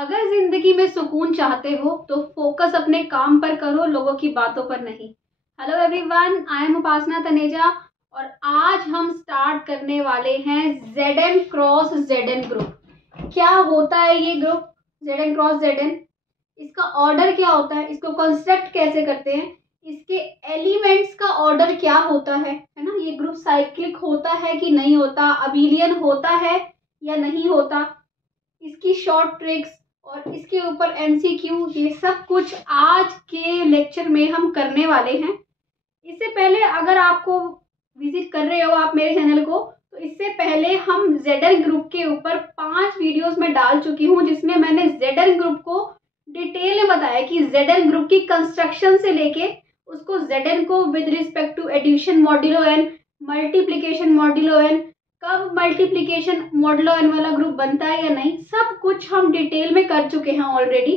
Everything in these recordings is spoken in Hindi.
अगर जिंदगी में सुकून चाहते हो तो फोकस अपने काम पर करो, लोगों की बातों पर नहीं। हेलो एवरीवन, आई एम उपासना तनेजा और आज हम स्टार्ट करने वाले हैं ZN क्रॉस ZN ग्रुप। क्या होता है ये ग्रुप ZN क्रॉस ZN? इसका ऑर्डर क्या होता है, इसको कंस्ट्रक्ट कैसे करते हैं, इसके एलिमेंट्स का ऑर्डर क्या होता है ना। ये ग्रुप साइक्लिक होता है कि नहीं होता, अबेलियन होता है या नहीं होता, इसकी शॉर्ट ट्रिक्स और इसके ऊपर MCQ, ये सब कुछ आज के लेक्चर में हम करने वाले हैं। इससे पहले अगर आपको विजिट कर रहे हो आप मेरे चैनल को, तो इससे पहले हम ZN ग्रुप के ऊपर 5 वीडियोस में डाल चुकी हूँ, जिसमें मैंने ZN ग्रुप को डिटेल में बताया कि ZN ग्रुप की कंस्ट्रक्शन से लेके उसको ZN को with respect to addition modulo n, multiplication modulo n, कब मल्टीप्लीकेशन मॉड्यूलो n वाला ग्रुप बनता है या नहीं, सब कुछ हम डिटेल में कर चुके हैं ऑलरेडी।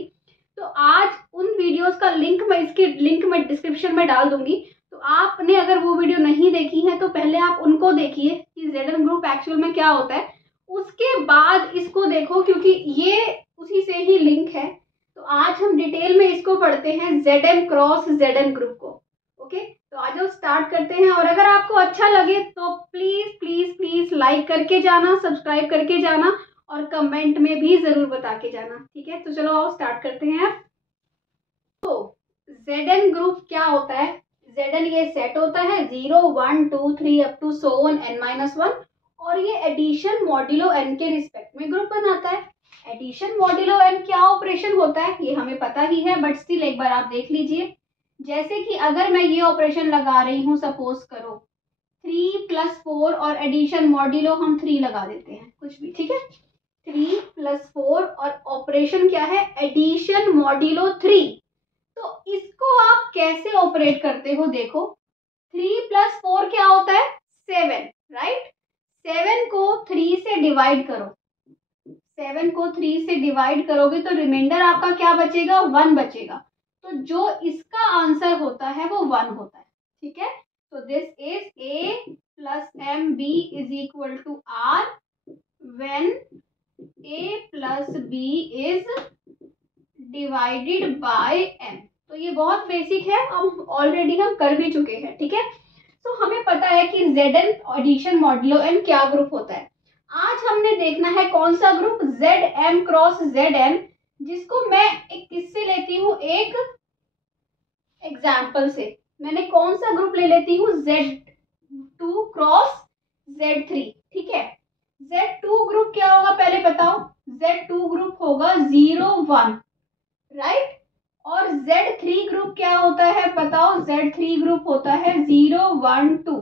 तो आज उन वीडियोस का लिंक मैं डिस्क्रिप्शन में डाल दूंगी। तो आपने अगर वो वीडियो नहीं देखी है तो पहले आप उनको देखिए कि ZN ग्रुप एक्चुअल में क्या होता है, उसके बाद इसको देखो क्योंकि ये उसी से ही लिंक है। तो आज हम डिटेल में इसको पढ़ते हैं, ZN क्रॉस ZN ग्रुप को। ओके, तो आज हम स्टार्ट करते हैं। और अगर आपको अच्छा लगे तो प्लीज प्लीज प्लीज लाइक करके जाना, सब्सक्राइब करके जाना और कमेंट में भी जरूर बता के जाना। ठीक है, तो चलो आओ स्टार्ट करते हैं। तो ZN ग्रुप क्या होता है? ZN ये सेट होता है 0 1 2 3 up to so on n-1 और ये एडिशन मॉड्यूलो n के रिस्पेक्ट में ग्रुप बनाता है। एडिशन मॉड्यूलो n क्या ऑपरेशन होता है ये हमें पता ही है, बट स्टिल एक बार आप देख लीजिए। जैसे कि अगर मैं ये ऑपरेशन लगा रही हूँ, सपोज करो 3 + 4 और एडिशन मॉड्यूलो हम 3 लगा देते हैं, कुछ भी, ठीक है। 3 + 4 और ऑपरेशन क्या है, एडिशन मॉड्यूलो 3। तो इसको आप कैसे ऑपरेट करते हो, देखो 3 + 4 क्या होता है, 7, राइट। 7 को 3 से डिवाइड करो, 7 को 3 से डिवाइड करोगे तो रिमाइंडर आपका क्या बचेगा, 1 बचेगा। तो जो इसका आंसर होता है वो 1 होता है, ठीक है। तो this is A + MB = R when A + B is divided by M। तो ये बहुत बेसिक है, अब ऑलरेडी हम कर भी चुके हैं, ठीक है। तो हमें पता है कि ZN एडिशन मॉड्यूलो n क्या ग्रुप होता है। आज हमने देखना है कौन सा ग्रुप, ZM क्रॉस ZN, जिसको मैं एक किससे लेती हूँ, एक एग्जाम्पल से। मैंने कौन सा ग्रुप ले लेती हूँ, Z2 क्रॉस Z3, ठीक है। Z2 ग्रुप क्या होगा पहले बताओ, Z2 ग्रुप होगा 0 1, राइट। और Z3 ग्रुप क्या होता है बताओ, Z3 ग्रुप होता है 0 1 2,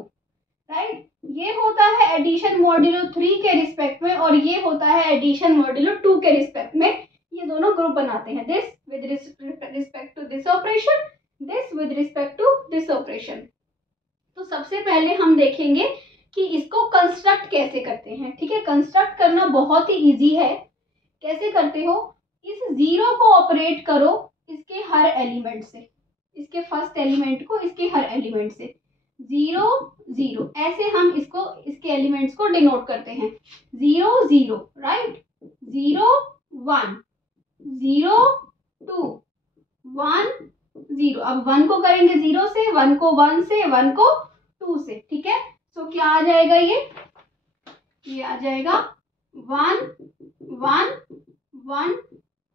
राइट। ये होता है एडिशन मॉड्यूलो 3 के रिस्पेक्ट में और ये होता है एडिशन मॉड्यूलो 2 के रिस्पेक्ट में। ये दोनों ग्रुप बनाते हैं, this with respect to this operation, this with respect to this operation. तो सबसे पहले हम देखेंगे कि इसको कंस्ट्रक्ट कैसे करते हैं, ठीक है। कंस्ट्रक्ट करना बहुत ही इजी है। कैसे करते हो, इस 0 को ऑपरेट करो इसके हर एलिमेंट से, इसके फर्स्ट एलिमेंट को इसके हर एलिमेंट से, 0 0, ऐसे हम इसको इसके एलिमेंट्स को डिनोट करते हैं। 0 0, राइट, 0 1 0 2 1 0। अब 1 को करेंगे 0 से, 1 को 1 से, 1 को 2 से, ठीक है। तो क्या आ जाएगा, ये आ जाएगा 1 1 1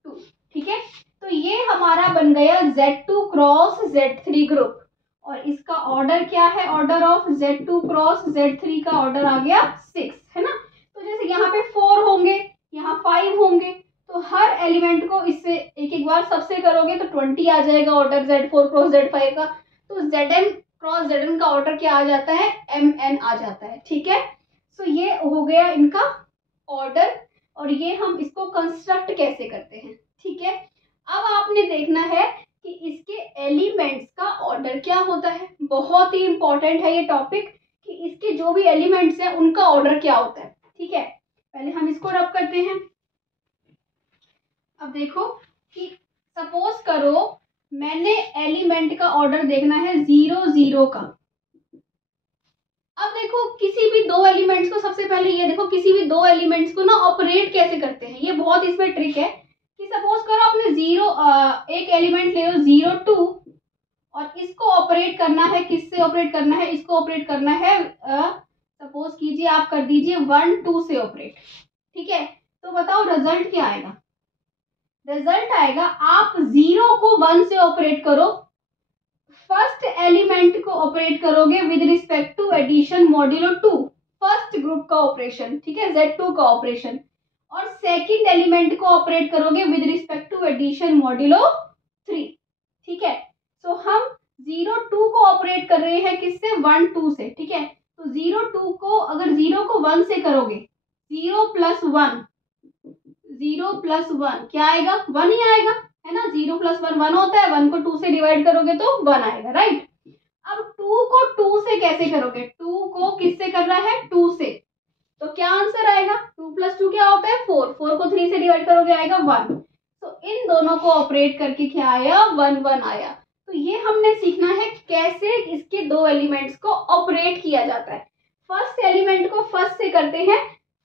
2, ठीक है। तो ये हमारा बन गया Z2 क्रॉस Z3 ग्रुप। और इसका ऑर्डर क्या है, order of Z2 cross Z3 का ऑर्डर आ गया 6, है ना। तो जैसे यहाँ पे 4 होंगे, यहाँ 5 होंगे, तो हर एलिमेंट को इससे एक एक बार सबसे करोगे तो 20 आ जाएगा ऑर्डर Z4 क्रॉस Z5 का। तो ZN क्रॉस ZN का ऑर्डर क्या आ जाता है, MN आ जाता है, ठीक है। सो ये हो गया इनका ऑर्डर और ये हम इसको कंस्ट्रक्ट कैसे करते हैं, ठीक है। अब आपने देखना है कि इसके एलिमेंट्स का ऑर्डर क्या होता है। बहुत ही इंपॉर्टेंट है ये टॉपिक कि इसके जो भी एलिमेंट्स हैं उनका ऑर्डर क्या होता है, ठीक है। पहले हम इसको रब करते हैं। अब देखो कि सपोज करो मैंने एलिमेंट का ऑर्डर देखना है 0 0 का। अब देखो किसी भी दो एलिमेंट्स को, सबसे पहले ये देखो किसी भी दो एलिमेंट्स को ना ऑपरेट कैसे करते हैं, ये बहुत इसमें ट्रिक है कि सपोज करो आपने एक एलिमेंट ले लो 0 2 और इसको ऑपरेट करना है, किससे ऑपरेट करना है, इसको ऑपरेट करना है सपोज कीजिए आप कर दीजिए 1 2 से ऑपरेट, ठीक है। तो बताओ रिजल्ट क्या आएगा। रिजल्ट आएगा आप 0 को 1 से ऑपरेट करो, फर्स्ट एलिमेंट को ऑपरेट करोगे with respect to addition modulo 2, first group का ऑपरेशन, ठीक है, Z2 का ऑपरेशन, और सेकंड एलिमेंट को ऑपरेट करोगे with respect to addition modulo 3, ठीक है। तो हम 0 2 को ऑपरेट कर रहे हैं किससे, 1 2 से, ठीक है। तो 0 2 को अगर 0 को 1 से करोगे 0 + 1, 0 + 1 क्या आएगा, 1 ही आएगा, है ना। 0 + 1 1 होता है, 1 को 2 से डिवाइड करोगे तो 1 आएगा, राइट। अब 2 को 2 से कैसे करोगे, 2 को किससे करना है, 2 से, तो क्या आंसर आएगा, 2 + 2 क्या होता है 4, 4 को 3 से डिवाइड करोगे आएगा 1। तो इन दोनों को ऑपरेट करके क्या आया, 1 1 आया। तो ये हमने सीखना है कैसे इसके दो एलिमेंट्स को ऑपरेट किया जाता है। फर्स्ट एलिमेंट को फर्स्ट से करते हैं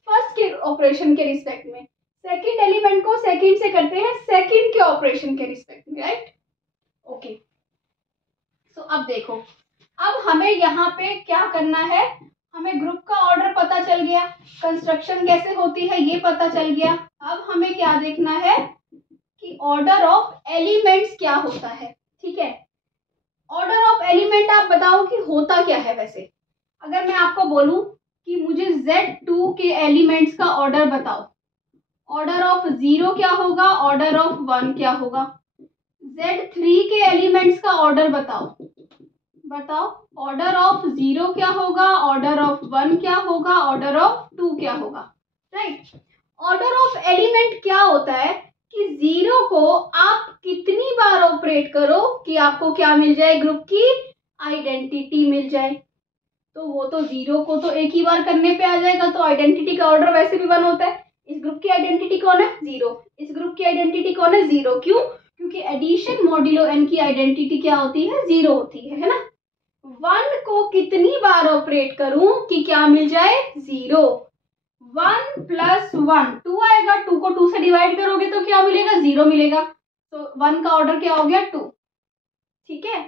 फर्स्ट के ऑपरेशन के रिस्पेक्ट में, सेकंड एलिमेंट को सेकंड से करते हैं सेकंड के ऑपरेशन के रिस्पेक्ट में, राइट। ओके, तो अब देखो, अब हमें यहाँ पे क्या करना है, हमें ग्रुप का ऑर्डर पता चल गया, कंस्ट्रक्शन कैसे होती है ये पता चल गया। अब हमें क्या देखना है कि ऑर्डर ऑफ एलिमेंट्स क्या होता है, ठीक है। ऑर्डर ऑफ एलिमेंट आप बताओ कि होता क्या है। वैसे अगर मैं आपको बोलूं कि मुझे Z2 के एलिमेंट्स का ऑर्डर बताओ, ऑर्डर ऑफ 0 क्या होगा, ऑर्डर ऑफ 1 क्या होगा। Z3 के एलिमेंट्स का ऑर्डर बताओ, ऑर्डर ऑफ 0 क्या होगा, ऑर्डर ऑफ 1 क्या होगा, ऑर्डर ऑफ 2 क्या होगा, राइट। ऑर्डर ऑफ एलिमेंट क्या होता है कि 0 को आप कितनी बार ऑपरेट करो कि आपको क्या मिल जाए, ग्रुप की आइडेंटिटी मिल जाए। तो वो तो 0 को तो एक ही बार करने पे आ जाएगा, तो आइडेंटिटी का ऑर्डर वैसे भी 1 होता है। इस ग्रुप की आइडेंटिटी कौन है, 0, इस ग्रुप की आइडेंटिटी कौन है, 0। क्यों, क्योंकि एडिशन मॉड्यूलो n की आइडेंटिटी क्या होती है, 0 होती है ना। 1 को कितनी बार ऑपरेट करूं कि क्या मिल जाए, 0। 1 + 1 2 आएगा, 2 को 2 से डिवाइड करोगे तो क्या मिलेगा, 0 मिलेगा। तो 1 का ऑर्डर क्या हो गया, 2, ठीक है।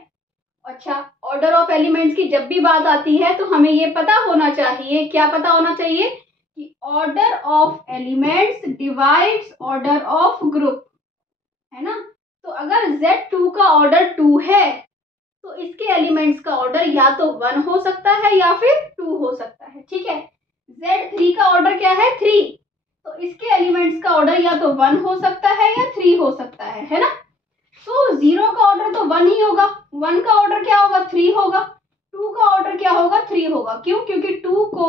अच्छा, ऑर्डर ऑफ एलिमेंट्स की जब भी बात आती है तो हमें ये पता होना चाहिए, क्या पता होना चाहिए कि order of elements divides order of group, है ना। तो अगर Z2 का ऑर्डर 2 है तो इसके एलिमेंट्स का ऑर्डर या तो 1 हो सकता है या फिर 2 हो सकता है, ठीक है। Z3 का ऑर्डर क्या है, 3, तो इसके एलिमेंट्स का ऑर्डर या तो 1 हो सकता है या 3 हो सकता है ना। तो 0 का ऑर्डर तो 1 ही होगा, 1 का ऑर्डर क्या होगा, 3 होगा, 2 का ऑर्डर क्या होगा, 3 होगा। क्यों, क्योंकि 2 को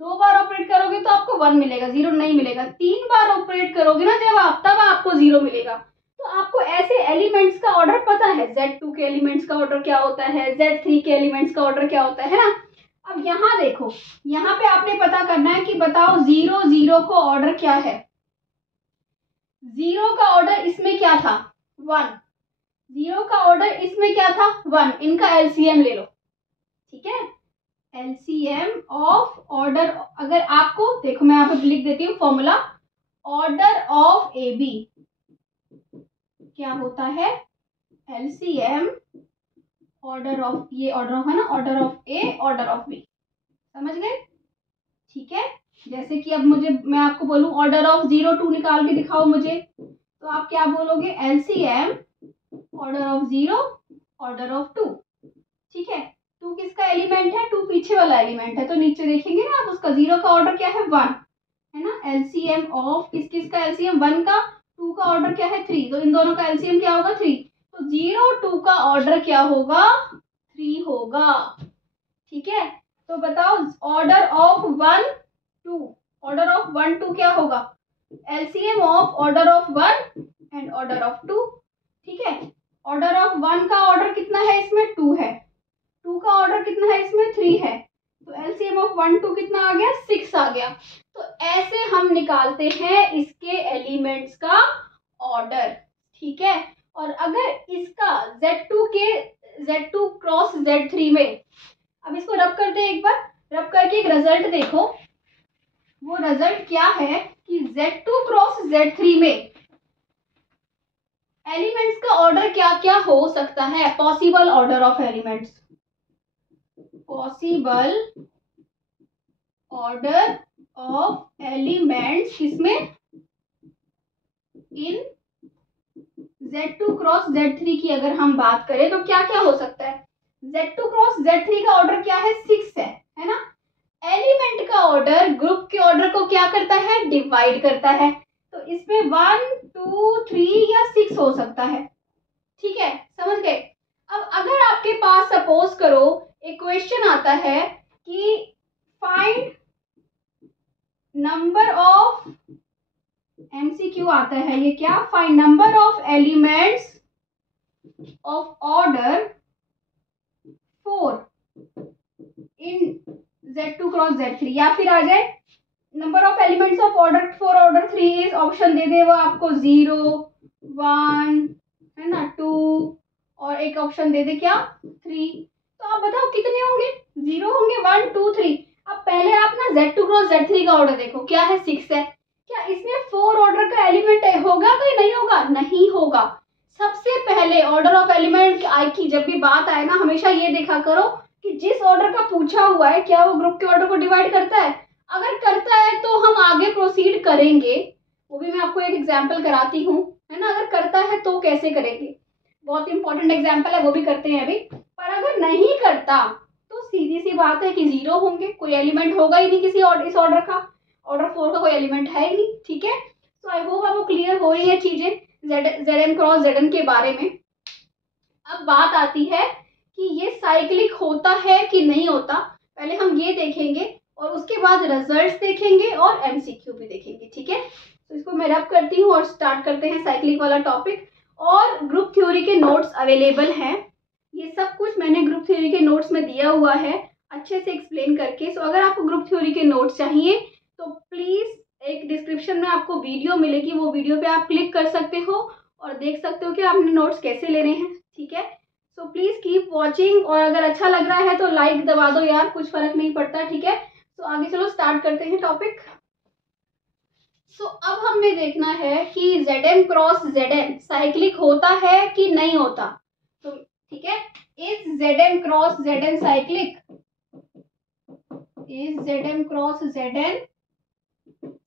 2 बार ऑपरेट करोगे तो आपको 1 मिलेगा, 0 नहीं मिलेगा। 3 बार ऑपरेट करोगे ना जब आप, तब आपको 0 मिलेगा। तो आपको ऐसे एलिमेंट्स का ऑर्डर पता है, Z2 के एलिमेंट्स का ऑर्डर क्या होता है, Z3 के एलिमेंट्स का ऑर्डर क्या होता है ना। अब यहाँ देखो, यहाँ पे आपने पता करना है कि बताओ 0 0 को ऑर्डर क्या है। 0 का ऑर्डर इसमें क्या था, 1, 0 का ऑर्डर इसमें क्या था, 1, इनका एलसीएम ले लो, ठीक है। एलसीएम ऑफ ऑर्डर, अगर आपको देखो मैं यहाँ पे लिख देती हूँ formula, order of a b क्या होता है, एलसीएम ऑर्डर ऑफ, ये ऑर्डर है ना, order of a order of b, समझ गए, ठीक है। जैसे कि अब मैं आपको बोलूं ऑर्डर ऑफ 0 2 निकाल के दिखाओ मुझे, तो आप क्या बोलोगे, LCM order of 0 order of 2, ठीक है। 2 किसका एलिमेंट है, 2 पीछे वाला एलिमेंट है, तो नीचे देखेंगे ना आप, उसका 0 का ऑर्डर क्या है, 1, है ना। एलसीएम ऑफ किसका एलसीएम, 1 का, 2 का ऑर्डर क्या है, 3, तो इन दोनों का एलसीएम क्या होगा, 3। तो 0 2 का ऑर्डर क्या होगा, 3 होगा, ठीक है। तो बताओ ऑर्डर ऑफ 1 2, ऑर्डर ऑफ 1 2 क्या होगा, LCM of order of 1 and order of 2, ठीक है। ऑर्डर ऑफ 1 का ऑर्डर कितना है, इसमें 2 है, 2 का ऑर्डर कितना है, इसमें 3 है, तो एलसीएम ऑफ 1 2 कितना आ गया, 6 आ गया। तो ऐसे हम निकालते हैं इसके एलिमेंट्स का ऑर्डर, ठीक है। और अगर इसका Z2 क्रॉस Z3 में, अब इसको रब करते हैं एक बार, रब करके एक रिजल्ट देखो, वो रिजल्ट क्या है कि Z2 क्रॉस Z3 में एलिमेंट्स का ऑर्डर क्या क्या हो सकता है, possible order of elements, possible order of elements किसमें, इन Z2 क्रॉस Z3 की अगर हम बात करें तो क्या क्या हो सकता है। Z2 क्रॉस Z3 का ऑर्डर क्या है, 6 है ना। एलिमेंट का ऑर्डर ग्रुप के ऑर्डर को क्या करता है, डिवाइड करता है। तो इसमें 1 2 3 या 6 हो सकता है, ठीक है, समझ गए। अब अगर आपके पास सपोज करो एक क्वेश्चन आता है कि फाइंड नंबर ऑफ, MCQ आता है ये क्या, find number of elements of order 4 in Z2 cross Z3, या फिर आ जाए number of elements of order 4 order 3 is, option दे दे वो आपको 0 1 है ना 2 और एक ऑप्शन दे दे क्या 3। तो आप बताओ कितने होंगे, 0 होंगे 1 2 3। अब पहले आप ना Z2 क्रॉस Z3 का ऑर्डर देखो, क्या है 6 है, क्या इसमें 4 ऑर्डर का एलिमेंट होगा कि नहीं होगा, नहीं होगा। सबसे पहले ऑर्डर ऑफ एलिमेंट आई की जब भी बात आए ना, हमेशा ये देखा करो कि जिस ऑर्डर का पूछा हुआ है क्या वो ग्रुप के ऑर्डर को डिवाइड करता है। अगर करता है तो हम आगे प्रोसीड करेंगे, वो भी मैं आपको एक एग्जांपल कराती हूँ, है ना। अगर करता है तो कैसे करेंगे, बहुत इंपॉर्टेंट एग्जांपल है, वो भी करते हैं अभी। पर अगर नहीं करता तो सीधी सी बात है कि 0 होंगे, कोई एलिमेंट होगा ही नहीं किसी इस ऑर्डर का, ऑर्डर 4 का कोई एलिमेंट है ही नहीं, ठीक है। तो आई होप आपको क्लियर हो रही है चीजें Zn क्रॉस Zn के बारे में। अब बात आती है कि ये साइक्लिक होता है कि नहीं होता, पहले हम ये देखेंगे और उसके बाद रिजल्ट्स देखेंगे और MCQ भी देखेंगे, ठीक है। तो इसको मैं रब करती हूँ और स्टार्ट करते हैं साइक्लिक वाला टॉपिक। और ग्रुप थ्योरी के नोट्स अवेलेबल हैं, ये सब कुछ मैंने ग्रुप थ्योरी के नोट्स में दिया हुआ है अच्छे से एक्सप्लेन करके। सो अगर आपको ग्रुप थ्योरी के नोट्स चाहिए तो प्लीज़ एक डिस्क्रिप्शन में आपको वीडियो मिलेगी, वो वीडियो पे आप क्लिक कर सकते हो और देख सकते हो कि आपने नोट्स कैसे लेने हैं, ठीक है। सो प्लीज़ कीप वॉचिंग, और अगर अच्छा लग रहा है तो लाइक दबा दो यार, कुछ फर्क नहीं पड़ता, ठीक है। तो आगे चलो स्टार्ट करते हैं टॉपिक। सो अब हमने देखना है कि Zn क्रॉस Zn साइक्लिक होता है कि नहीं होता, तो ठीक है। Is Zn cross Zn cyclic, is Zn cross Zn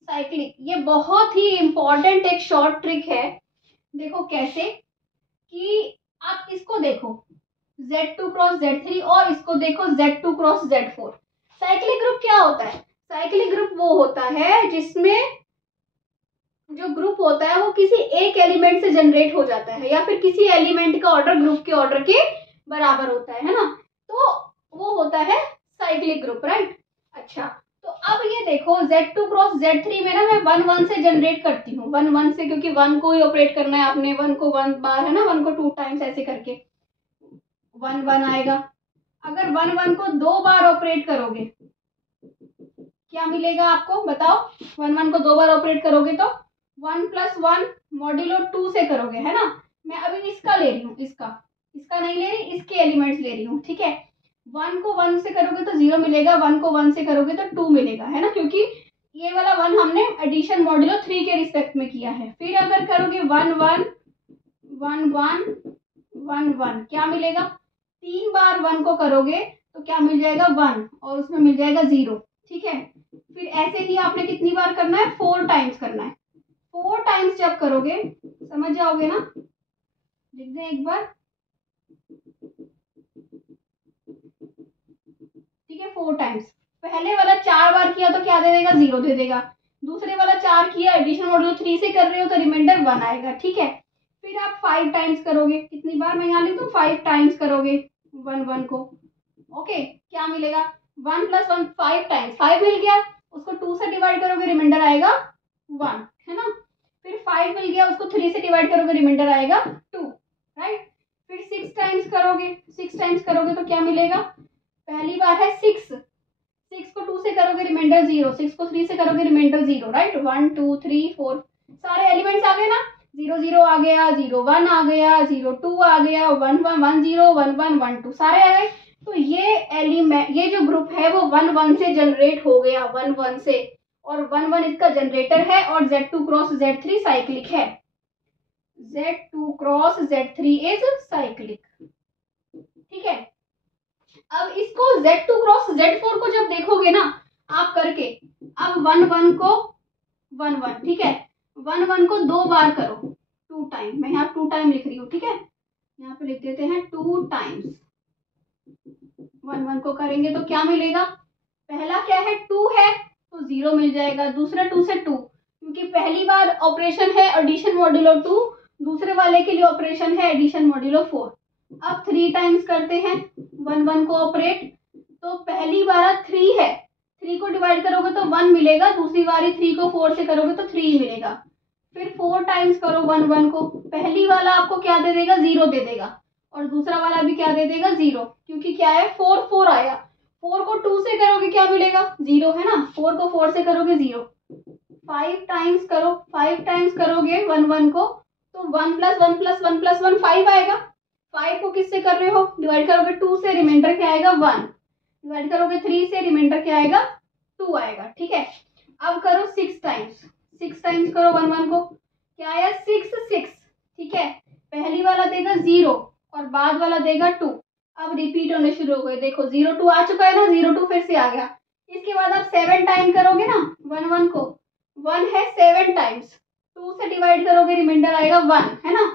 cyclic. ये बहुत ही इंपॉर्टेंट एक शॉर्ट ट्रिक है, देखो कैसे, कि आप इसको देखो Z2 क्रॉस Z3 और इसको देखो Z2 cross Z4। Cyclic group क्या होता है, साइक्लिक ग्रुप वो होता है जिसमें जो ग्रुप होता है वो किसी एक एलिमेंट से जनरेट हो जाता है, या फिर किसी एलिमेंट का ऑर्डर ग्रुप के ऑर्डर के बराबर होता है ना, तो वो होता है साइक्लिक ग्रुप, राइट। अच्छा, तो अब ये देखो Z2 क्रॉस Z3 में ना मैं 1 1 से जनरेट करती हूँ, 1 1 से, क्योंकि 1 को ही ऑपरेट करना है आपने, 1 को 1 बार है ना, 1 को 2 टाइम्स ऐसे करके 1 1 आएगा। अगर 1 1 को 2 बार ऑपरेट करोगे क्या मिलेगा आपको बताओ, 1 1 को 2 बार ऑपरेट करोगे तो 1 + 1 मॉड्यूलो 2 से करोगे, है ना। मैं अभी इसका ले रही हूँ, इसका नहीं ले रही, इसके एलिमेंट्स ले रही हूँ, ठीक है। 1 को 1 से करोगे तो 0 मिलेगा, 1 को 1 से करोगे तो 2 मिलेगा, है ना, क्योंकि ये वाला 1 हमने एडिशन मॉड्यूलो 3 के रिस्पेक्ट में किया है। फिर अगर करोगे 1 1 1 1 1 1 क्या मिलेगा, 3 बार 1 को करोगे तो क्या मिल जाएगा 1 और उसमें मिल जाएगा 0, ठीक है। फिर ऐसे ही आपने कितनी बार करना है, 4 टाइम्स करना है। 4 टाइम्स जब करोगे समझ जाओगे ना, लिख दें एक बार, ठीक है। 4 टाइम्स, पहले वाला 4 बार किया तो क्या दे देगा, 0 दे देगा। दूसरे वाला 4 किया, एडिशन मॉड्यूलो 3 से कर रहे हो तो रिमाइंडर 1 आएगा, ठीक है। फिर आप 5 टाइम्स करोगे, कितनी बार मैं यहाँ लिख दूँ, 5 टाइम्स करोगे 1 1 को, ओके, क्या मिलेगा 1 + 1 5 टाइम्स, 5 मिल गया, उसको 2 से डिवाइड करोगे रिमाइंडर आएगा 1, है ना। फिर 5 मिल गया, उसको 3 से डिवाइड करोगे रिमाइंडर आएगा 2, राइट। फिर 6 टाइम्स करोगे तो क्या मिलेगा, पहली बार है 6 को 2 से करोगे रिमाइंडर 0, 6 को 3 से करोगे रिमाइंडर 0, राइट। 1 2 3 4 सारे एलिमेंट्स आ गए ना, 0 0 आ गया, 0 1 आ गया, 0 2 आ गया, 1 1 1 0 1 1 1 2 सारे आ गए। तो ये एलिमेंट, ये जो ग्रुप है वो 1 1 से जनरेट हो गया, 1 1 से, और 1 1 इसका जनरेटर है और Z2 क्रॉस Z3 साइक्लिक है। Z2 cross Z3 is cyclic. ठीक है, अब इसको Z2 क्रॉस Z4 को जब देखोगे ना आप करके, अब 1 1 को 1 1, ठीक है, 1 1 को 2 बार करो, 2 टाइम, मैं यहाँ 2 टाइम लिख रही हूँ, ठीक है, यहाँ पे लिख देते हैं 2 टाइम्स। 1 1 को करेंगे तो क्या मिलेगा, पहला क्या है 2 है तो 0 मिल जाएगा, दूसरा 2 से 2, क्योंकि पहली बार ऑपरेशन है एडिशन मॉड्यूलो 2, दूसरे वाले के लिए ऑपरेशन है एडिशन मॉड्यूलो 4। अब 3 टाइम्स करते हैं 1 1 को ऑपरेट, तो पहली बार 3 है, 3 को डिवाइड करोगे तो 1 मिलेगा, दूसरी बारी 3 को 4 से करोगे तो 3 मिलेगा। फिर 4 टाइम्स करो 1 1 को, पहली वाला आपको क्या दे देगा, 0 दे देगा, और दूसरा वाला भी क्या दे देगा, 0, क्योंकि क्या है 4 4 आया। 4 को 2 से करोगे क्या मिलेगा, 0 है ना, 4 को 4 से करोगे 0। 5 टाइम्स करो, 5 टाइम्स करोगे 1 1 को तो 1 + 1 + 1 + 1 5 आएगा। 5 को किससे कर रहे हो, डिवाइड करोगे 2 से, रिमाइंडर क्या आएगा 1, डिवाइड करोगे 3 से, रिमाइंडर क्या आएगा 2 आएगा। ठीक है, अब करो 6 टाइम्स, 6 टाइम्स करो 1 1 को, क्या आया 6 6, ठीक है, पहली वाला देगा 0 और बाद वाला देगा 2। अब रिपीट होने शुरू हो गए, देखो 0 2 आ चुका है ना, 0 2 फिर से आ गया। इसके बाद आप 7 टाइम करोगे ना 1 1 को, 1 है 7 टाइम्स, 2 से डिवाइड करोगे रिमाइंडर आएगा 1, है ना,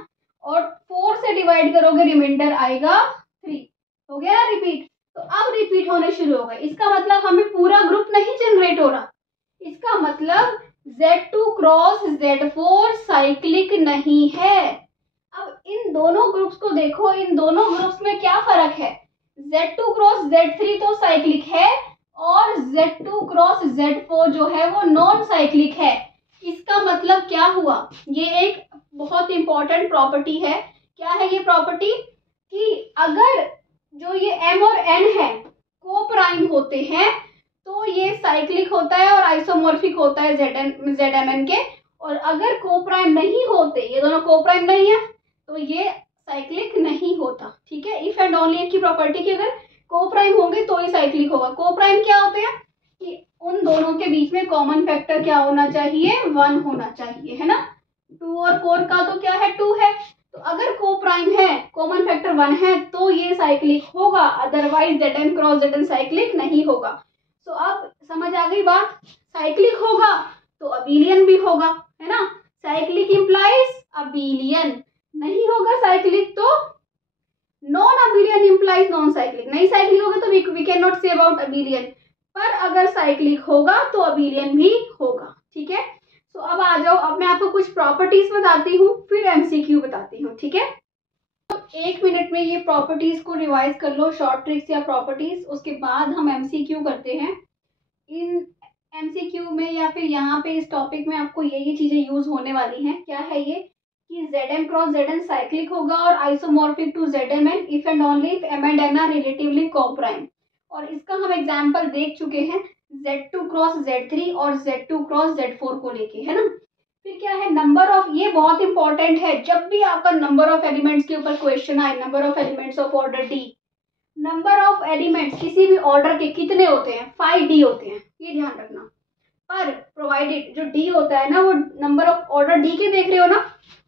और 4 से डिवाइड करोगे रिमाइंडर आएगा 3। हो गया ना रिपीट, तो अब रिपीट होने शुरू हो गए, इसका मतलब हमें पूरा ग्रुप नहीं जनरेट हो रहा, इसका मतलब Z2 क्रॉस Z4 साइक्लिक नहीं है। अब इन दोनों ग्रुप्स को देखो, इन दोनों ग्रुप्स में क्या फर्क है, Z2 क्रॉस Z3 तो साइक्लिक है और Z2 क्रॉस Z4 जो है वो नॉन साइक्लिक है। इसका मतलब क्या हुआ, ये एक बहुत इंपॉर्टेंट प्रॉपर्टी है। क्या है ये प्रॉपर्टी, कि अगर जो ये M और N है को प्राइम होते हैं तो ये साइक्लिक होता है और आइसोमॉर्फिक होता है ZMN के, और अगर को प्राइम नहीं होते, ये दोनों को प्राइम नहीं है, तो ये साइक्लिक नहीं होता। ठीक है, इफ एंड ओनली की प्रॉपर्टी की अगर को प्राइम होंगे तो ही साइक्लिक होगा। को प्राइम क्या होते हैं, कि उन दोनों के बीच में कॉमन फैक्टर क्या होना चाहिए, 1 होना चाहिए, है ना। 2 और 4 का तो क्या है 2 है, तो अगर को प्राइम है, कॉमन फैक्टर 1 है, तो ये साइक्लिक होगा, otherwise ZN cross ZN cyclic नहीं होगा। तो अब समझ आ गई बात, साइक्लिक होगा तो अबेलियन भी होगा, है ना, साइक्लिक इंप्लाइज अबेलियन, नहीं होगा साइक्लिक तो non abelian implies non cyclic, नहीं साइक्लिक होगा तो we can not say about abelian, पर अगर साइक्लिक होगा तो अबेलियन भी होगा। ठीक है, तो अब आ जाओ, अब मैं आपको कुछ प्रॉपर्टीज बताती हूँ, फिर MCQ बताती हूँ। ठीक है, तो 1 मिनट में ये प्रॉपर्टीज को रिवाइज कर लो, शॉर्ट ट्रिक्स या प्रॉपर्टीज, उसके बाद हम MCQ करते हैं। इन MCQ में या फिर यहाँ पे इस टॉपिक में आपको ये चीजें यूज होने वाली हैं। क्या है ये, कि ZM क्रॉस ZN साइक्लिक होगा और isomorphic to ZMN if and only if M and N are relatively coprime, और इसका हम एग्जांपल देख चुके हैं Z2 क्रॉस Z3 और Z2 क्रॉस Z4 को लेके, है ना। फिर क्या है, नंबर ऑफ, ये बहुत इंपॉर्टेंट है, जब भी आपका नंबर ऑफ एलिमेंट्स के ऊपर क्वेश्चन आए, number of elements of order D, number of elements किसी भी ऑर्डर के कितने होते हैं, 5D होते हैं, ये ध्यान रखना। पर प्रोवाइडेड जो D होता है ना, वो नंबर ऑफ ऑर्डर D के देख रहे हो ना,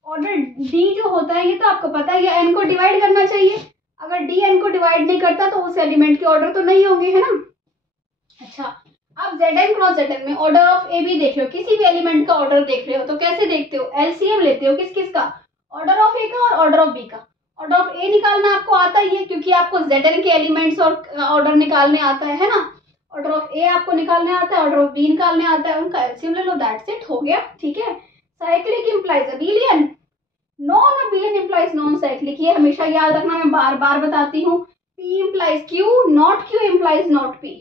ऑर्डर D जो होता है ये तो आपको पता है, ये N को डिवाइड करना चाहिए, अगर D N को डिवाइड नहीं करता तो उस एलिमेंट के ऑर्डर तो नहीं होंगे, है ना। अच्छा, अब ZN क्रॉस ZN में ऑर्डर ऑफ ए बी देख रहे हो, किसी भी एलिमेंट का ऑर्डर देख रहे हो तो कैसे देखते हो, LCM लेते हो, किस किस का, ऑर्डर ऑफ ए का और ऑर्डर ऑफ बी का। ऑर्डर ऑफ ए निकालना आपको आता ही है, क्योंकि आपको ZN के एलिमेंट्स और ऑर्डर निकालने आता है ना। ऑर्डर ऑफ ए आपको निकालने आता है, ऑर्डर ऑफ बी निकालने आता है, उनका एलसीएम ले लो, दैट्स इट, हो गया। ठीक है, cyclic implies abelian, non abelian implies non cyclic, ये हमेशा याद रखना, मैं बार बार बताती हूँ। P implies Q, not Q implies not P,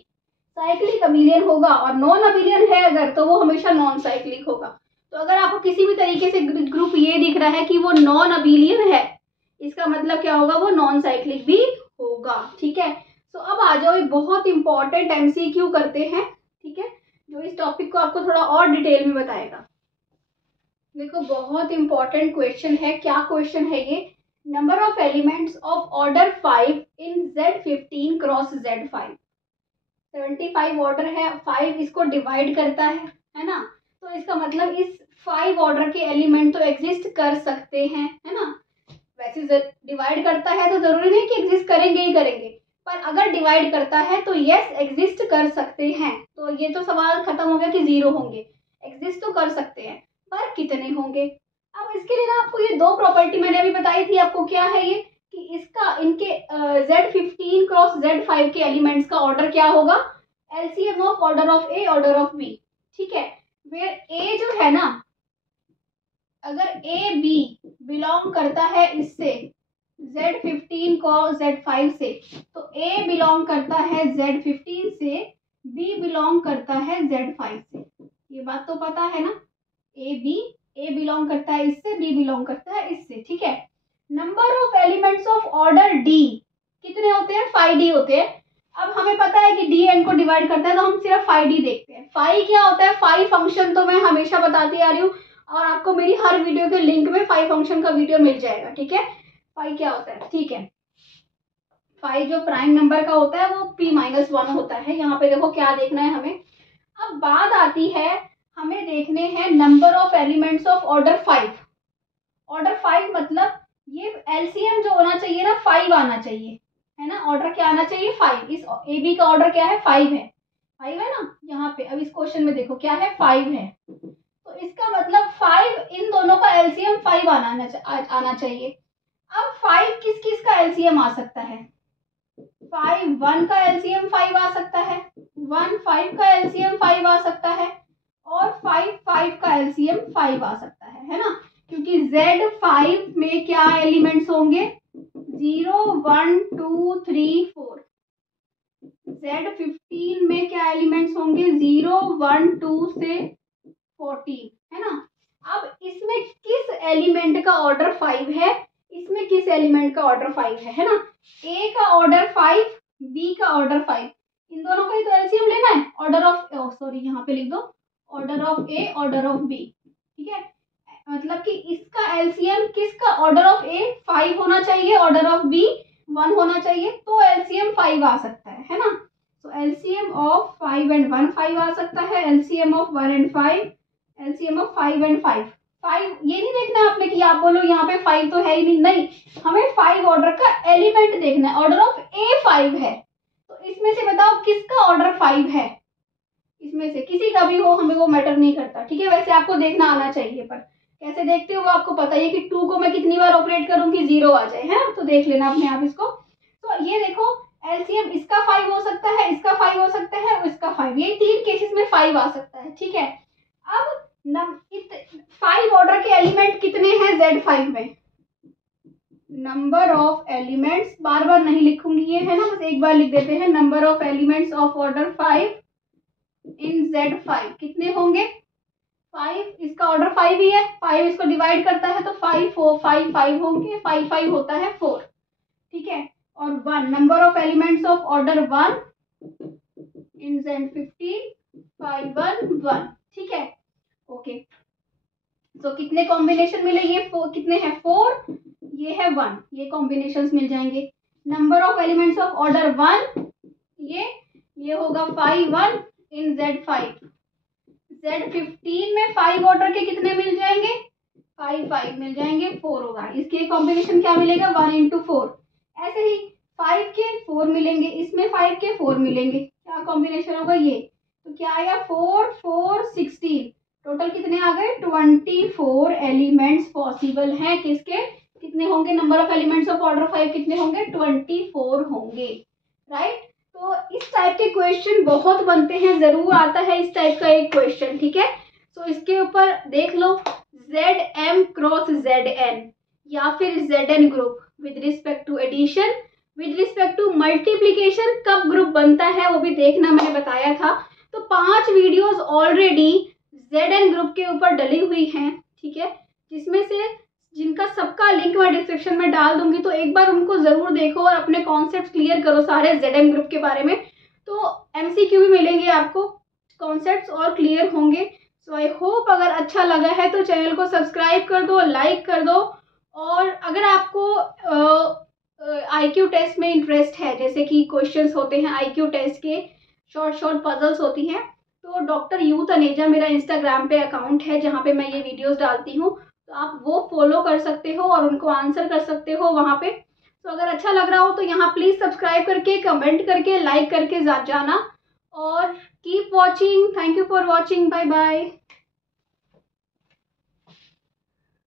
cyclic abelian होगा, और नॉन अबेलियन है अगर तो वो हमेशा नॉन साइक्लिक होगा। तो अगर आपको किसी भी तरीके से ग्रुप ये दिख रहा है कि वो नॉन अबेलियन है, इसका मतलब क्या होगा, वो नॉन साइक्लिक भी होगा। ठीक है, तो अब आ जाओ, एक बहुत इंपॉर्टेंट MCQ करते हैं। ठीक है, जो इस टॉपिक को आपको थोड़ा और डिटेल में बताएगा। देखो, बहुत इंपॉर्टेंट क्वेश्चन है, क्या क्वेश्चन है ये, number of elements of order 5 in Z15 cross Z5, 75 order है, 5 इसको डिवाइड करता है ना, तो इसका मतलब इस 5 ऑर्डर के एलिमेंट तो एग्जिस्ट कर सकते हैं, है ना। वैसे डिवाइड करता है तो जरूरी नहीं कि एग्जिस्ट करेंगे ही करेंगे, पर अगर डिवाइड करता है तो यस एग्जिस्ट कर सकते हैं। तो ये तो सवाल खत्म हो गया कि 0 होंगे, एग्जिस्ट तो कर सकते हैं, पर कितने होंगे। अब इसके लिए ना आपको ये 2 प्रॉपर्टी मैंने अभी बताई थी आपको, क्या है ये कि इसका इनके Z15 क्रॉस Z5 के एलिमेंट्स का ऑर्डर क्या होगा, LCM of order of a order of b, ठीक है। वेयर ए जो है ना, अगर ए बी बिलोंग करता है इससे Z15 को Z5 से, तो A बिलोंग करता है Z15 से, B बिलोंग करता है Z5 से। ये बात तो पता है ना, A बिलोंग करता है इससे, B बिलोंग करता है इससे, ठीक है। Number of elements of order D कितने होते हैं, 5D होते हैं। अब हमें पता है कि D N को डिवाइड करता है, तो हम सिर्फ 5D देखते हैं। 5 क्या होता है, 5 फंक्शन तो मैं हमेशा बताती आ रही हूँ, और आपको मेरी हर वीडियो के लिंक में 5 फंक्शन का वीडियो मिल जाएगा, ठीक है। 5 क्या होता है, ठीक है। 5 जो प्राइम नंबर का होता है वो P-1 होता है। यहाँ पे देखो क्या देखना है हमें। अब बात आती है, हमें देखने हैं number of elements of order 5। Order 5 मतलब ये एलसीएम जो होना चाहिए ना 5 आना चाहिए, है ना। ऑर्डर क्या आना चाहिए, 5। इस ए बी का ऑर्डर क्या है, 5 है, 5 है ना यहाँ पे। अब इस क्वेश्चन में देखो क्या है, 5 है, तो इसका मतलब 5 इन दोनों का एलसीएम 5 आना चाहिए। अब 5 किस किस का एलसीएम आ सकता है, 5 1 का एलसीएम 5 आ सकता है, 1 5 का एलसीएम 5 आ सकता है, और 5 5 का एलसीएम 5 आ सकता है ना। क्योंकि Z5 में क्या एलिमेंट्स होंगे, 0 1 2 3 4। Z15 में क्या एलिमेंट्स होंगे, 0 1 2 से 14, है ना। अब इसमें किस एलिमेंट का ऑर्डर 5 है, इसमें किस एलिमेंट का ऑर्डर 5 है ना। ए का ऑर्डर 5, बी का ऑर्डर 5, इन दोनों का ही तो एलसीएम लेना है। ऑर्डर ऑफ सॉरी यहाँ पे लिख दो, order of a order of b, ठीक है। मतलब कि इसका एलसीएम किसका, ऑर्डर ऑफ ए 5 होना चाहिए, ऑर्डर ऑफ बी 1 होना चाहिए, तो एलसीएम 5 आ सकता है ना। तो एलसीएम ऑफ 5 एंड 1 5 आ सकता है, LCM of 1 and 5, LCM of 5 and 5। 5 ये नहीं देखना आपने कि आप बोलो यहाँ पे 5 तो है ही नहीं, हमें 5 ऑर्डर का एलिमेंट देखना है। ऑर्डर ऑफ ए 5 है, तो इसमें से बताओ किसका ऑर्डर 5 है, इसमें से किसी का भी हो, हमें वो मैटर नहीं करता, ठीक है। वैसे आपको देखना आना चाहिए, पर कैसे देखते हो आपको पता ही है कि 2 को मैं कितनी बार ऑपरेट करूंगी 0 आ जाए, है, तो देख लेना अपने आप इसको। तो ये देखो एलसीएम इसका 5 हो सकता है, इसका 5 हो सकता है, और इसका 5, ये 3 केसेस में 5 आ सकता है, ठीक है। अब 5 ऑर्डर के एलिमेंट कितने हैं Z5 में, नंबर ऑफ एलिमेंट्स बार बार नहीं लिखूंगी ये, है ना, बस एक बार लिख देते हैं। Number of elements of order 5 in Z5 कितने होंगे, 5, इसका ऑर्डर 5 ही है, 5 इसको डिवाइड करता है तो 5 4 5 5 होंगे, 5 5 होता है 4, ठीक है। और 1 number of elements of order 1 in Z15 5 1 1, ठीक है, ओके। तो कितने कॉम्बिनेशन मिले, ये कितने हैं 4, ये है 1, ये कॉम्बिनेशंस मिल जाएंगे। Number of elements of order 1 ये होगा 5 1 इन Z5। Z15 में 5 ऑर्डर के कितने मिल जाएंगे, 5 5 मिल जाएंगे, 4 होगा। इसके कॉम्बिनेशन क्या मिलेगा, 1 इंटू 4। ऐसे ही 5 के 4 मिलेंगे, इसमें 5 के 4 मिलेंगे, क्या कॉम्बिनेशन होगा ये, तो क्या आया 4 4 16, टोटल कितने आ गए 24 एलिमेंट्स पॉसिबल हैं। किसके कितने होंगे, number of elements of order 5 कितने होंगे, 24 होंगे, राइट। तो इस टाइप के क्वेश्चन बहुत बनते हैं, जरूर आता है इस टाइप का एक क्वेश्चन, ठीक है। तो इसके ऊपर देख लो ZM क्रॉस ZN या फिर ZN group with respect to addition, with respect to multiplication कब ग्रुप बनता है वो भी देखना, मैंने बताया था। तो 5 वीडियोस ऑलरेडी ZN ग्रुप के ऊपर डली हुई हैं, ठीक है, जिसमें से जिनका सबका लिंक मैं डिस्क्रिप्शन में डाल दूंगी, तो एक बार उनको जरूर देखो और अपने कॉन्सेप्ट क्लियर करो सारे ZM ग्रुप के बारे में। तो MCQ भी मिलेंगे आपको, कॉन्सेप्ट्स और क्लियर होंगे। सो आई होप अगर अच्छा लगा है तो चैनल को सब्सक्राइब कर दो, लाइक कर दो, और अगर आपको IQ टेस्ट में इंटरेस्ट है, जैसे कि क्वेश्चंस होते हैं IQ टेस्ट के, शॉर्ट पजल्स होती हैं, तो डॉक्टर यू तनेजा मेरा इंस्टाग्राम पे अकाउंट है जहाँ पे मैं ये वीडियोस डालती हूँ, तो आप वो फॉलो कर सकते हो और उनको आंसर कर सकते हो वहाँ पे। तो अगर अच्छा लग रहा हो तो यहाँ प्लीज़ सब्सक्राइब करके, कमेंट करके, लाइक करके जाना और keep watching. Thank you for watching. Bye bye.